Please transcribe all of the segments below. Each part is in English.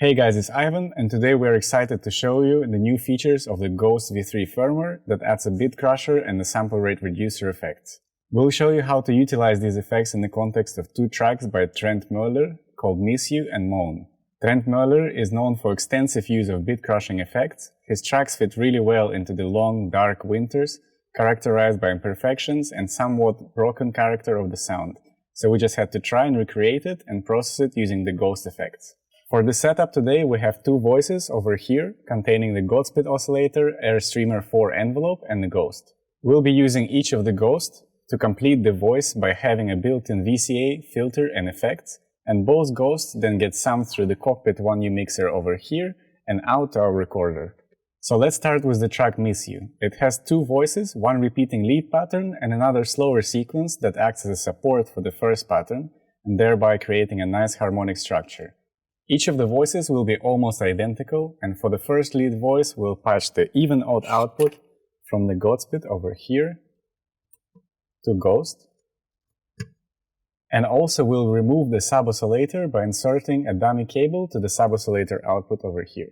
Hey guys, it's Ivan, and today we're excited to show you the new features of the Ghost v3 firmware that adds a bit crusher and a sample rate reducer effects. We'll show you how to utilize these effects in the context of two tracks by Trentemøller called Miss You and Moan. Trentemøller is known for extensive use of bit crushing effects. His tracks fit really well into the long, dark winters, characterized by imperfections and somewhat broken character of the sound. So we just had to try and recreate it and process it using the Ghost effects. For the setup today, we have two voices over here containing the GODSPEED oscillator, AIRSTREAMER 4 envelope and the Ghost. We'll be using each of the Ghosts to complete the voice by having a built-in VCA, filter and effects, and both Ghosts then get summed through the Cockpit 1U mixer over here and out to our recorder. So let's start with the track Miss You. It has two voices, one repeating lead pattern and another slower sequence that acts as a support for the first pattern and thereby creating a nice harmonic structure. Each of the voices will be almost identical, and for the first lead voice we'll patch the even-odd output from the GODSPEED over here to Ghost. And also we'll remove the sub-oscillator by inserting a dummy cable to the sub-oscillator output over here.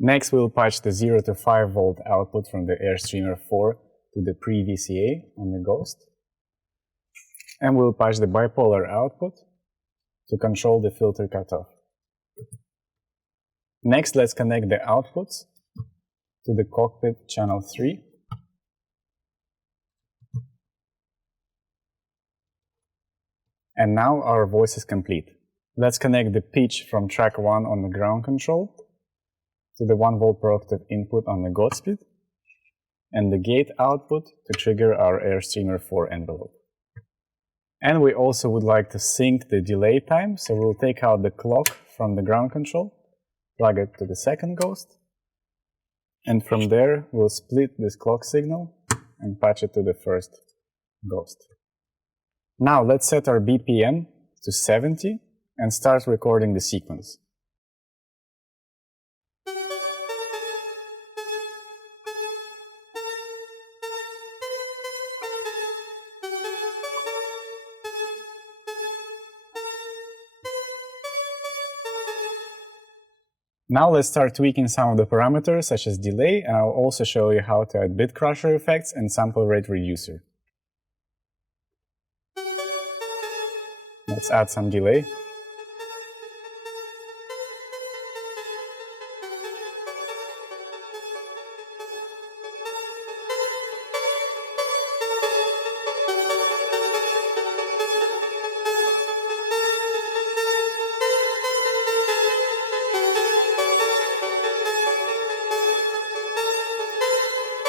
Next we'll patch the 0 to 5 volt output from the AIRSTREAMER 4 to the pre-VCA on the Ghost. And we'll patch the bipolar output to control the filter cutoff. Next, let's connect the outputs to the Cockpit channel 3. And now our voice is complete. Let's connect the pitch from track 1 on the ground control to the 1 volt per octave input on the GODSPEED and the gate output to trigger our AIRSTREAMER 4 envelope. And we also would like to sync the delay time, so we'll take out the clock from the ground control, plug it to the second Ghost, and from there we'll split this clock signal and patch it to the first Ghost. Now let's set our BPM to 70 and start recording the sequence. Now let's start tweaking some of the parameters such as delay, and I'll also show you how to add bit crusher effects and sample rate reducer. Let's add some delay.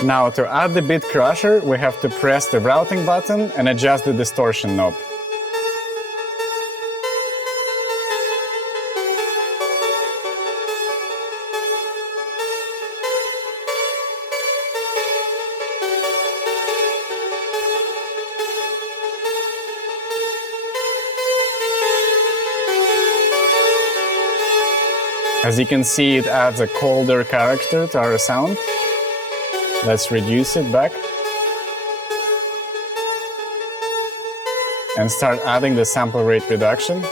Now to add the bit crusher, we have to press the routing button and adjust the distortion knob. As you can see, it adds a colder character to our sound. Let's reduce it back and start adding the sample rate reduction.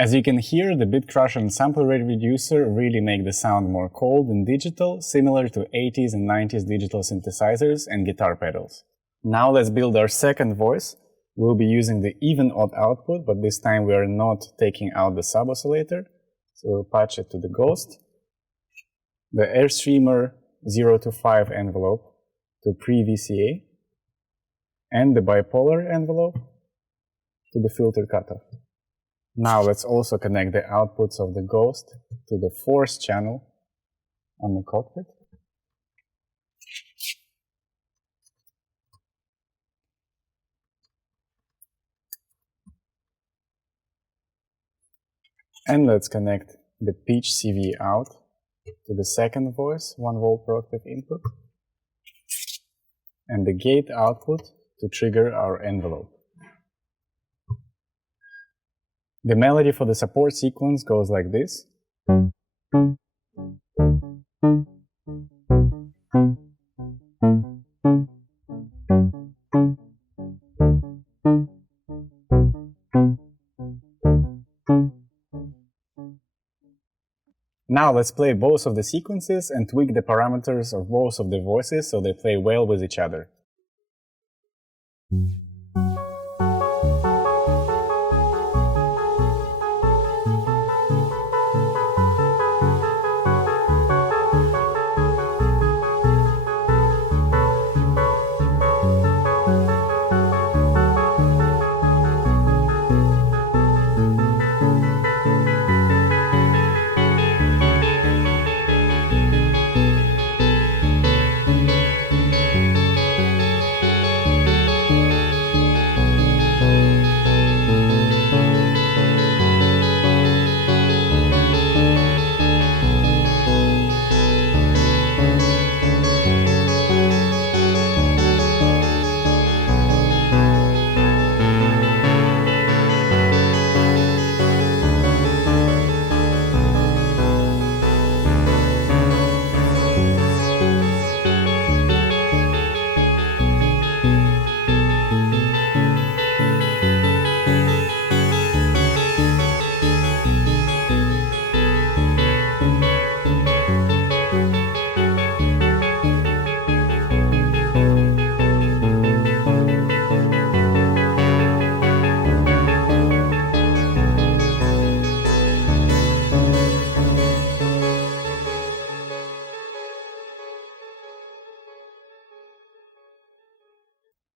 As you can hear, the bit crusher and sample rate reducer really make the sound more cold and digital, similar to 80s and 90s digital synthesizers and guitar pedals. Now let's build our second voice. We'll be using the even-odd output, but this time we are not taking out the sub-oscillator. So we'll patch it to the Ghost, the AIRSTREAMER 0 to 5 envelope to pre-VCA, and the bipolar envelope to the filter cutoff. Now let's also connect the outputs of the Ghost to the force channel on the Cockpit. And let's connect the pitch CV out to the second voice 1 volt per octave input and the gate output to trigger our envelope. The melody for the support sequence goes like this. Now let's play both of the sequences and tweak the parameters of both of the voices so they play well with each other.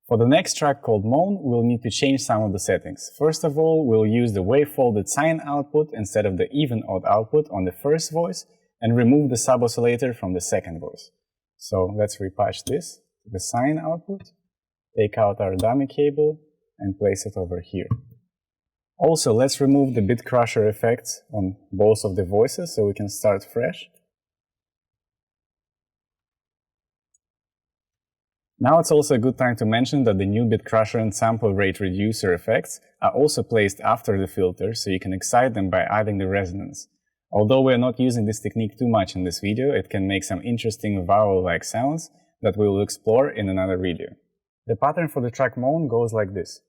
For the next track called Moan, we'll need to change some of the settings. First of all, we'll use the wave-folded sine output instead of the even-odd output on the first voice and remove the sub-oscillator from the second voice. So let's repatch this to the sine output, take out our dummy cable and place it over here. Also, let's remove the bitcrusher effects on both of the voices so we can start fresh. Now it's also a good time to mention that the new bitcrusher and sample rate reducer effects are also placed after the filter, so you can excite them by adding the resonance. Although we are not using this technique too much in this video, it can make some interesting vowel-like sounds that we will explore in another video. The pattern for the track Moan goes like this.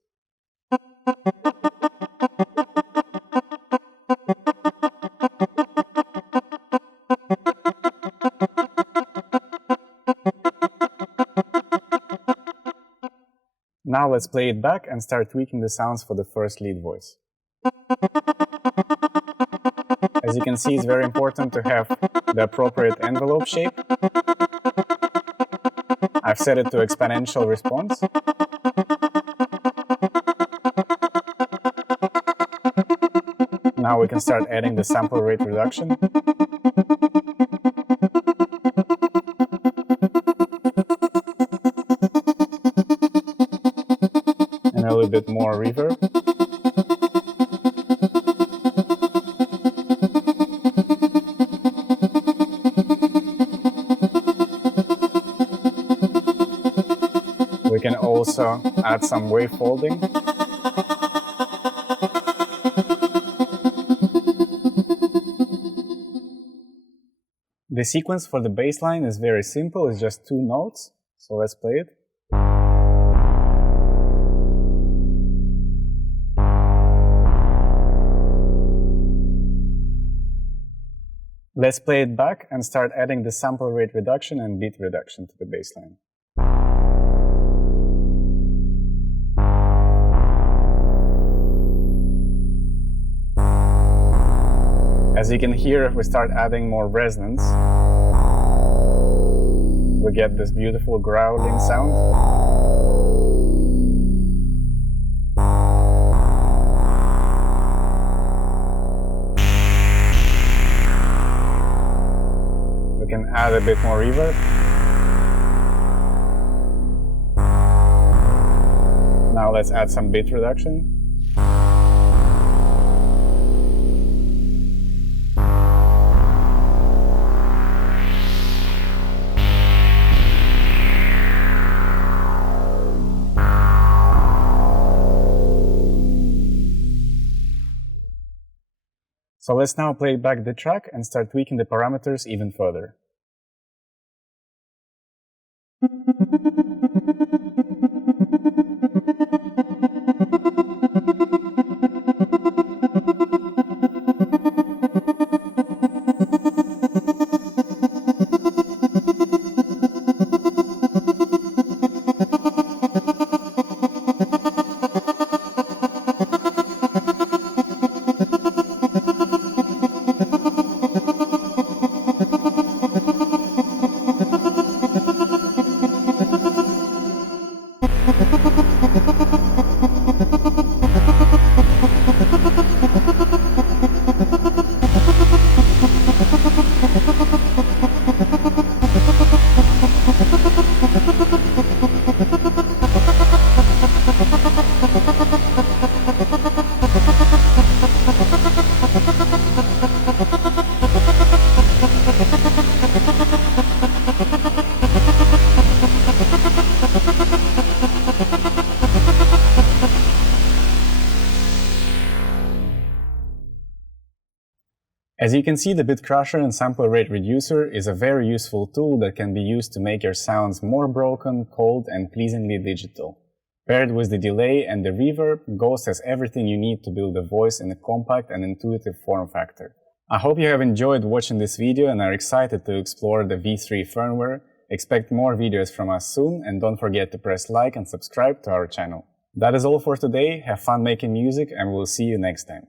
Now let's play it back and start tweaking the sounds for the first lead voice. As you can see, it's very important to have the appropriate envelope shape. I've set it to exponential response. Now we can start adding the sample rate reduction. And a little bit more reverb. We can also add some wave folding. The sequence for the bass line is very simple, it's just 2 notes, so let's play it. Let's play it back and start adding the sample rate reduction and beat reduction to the bass line. As you can hear, if we start adding more resonance, we get this beautiful growling sound. We can add a bit more reverb. Now let's add some beat reduction. So let's now play back the track and start tweaking the parameters even further. As you can see, the bitcrusher and sample rate reducer is a very useful tool that can be used to make your sounds more broken, cold, and pleasingly digital. Paired with the delay and the reverb, Ghost has everything you need to build a voice in a compact and intuitive form factor. I hope you have enjoyed watching this video and are excited to explore the V3 firmware. Expect more videos from us soon, and don't forget to press like and subscribe to our channel. That is all for today. Have fun making music, and we'll see you next time.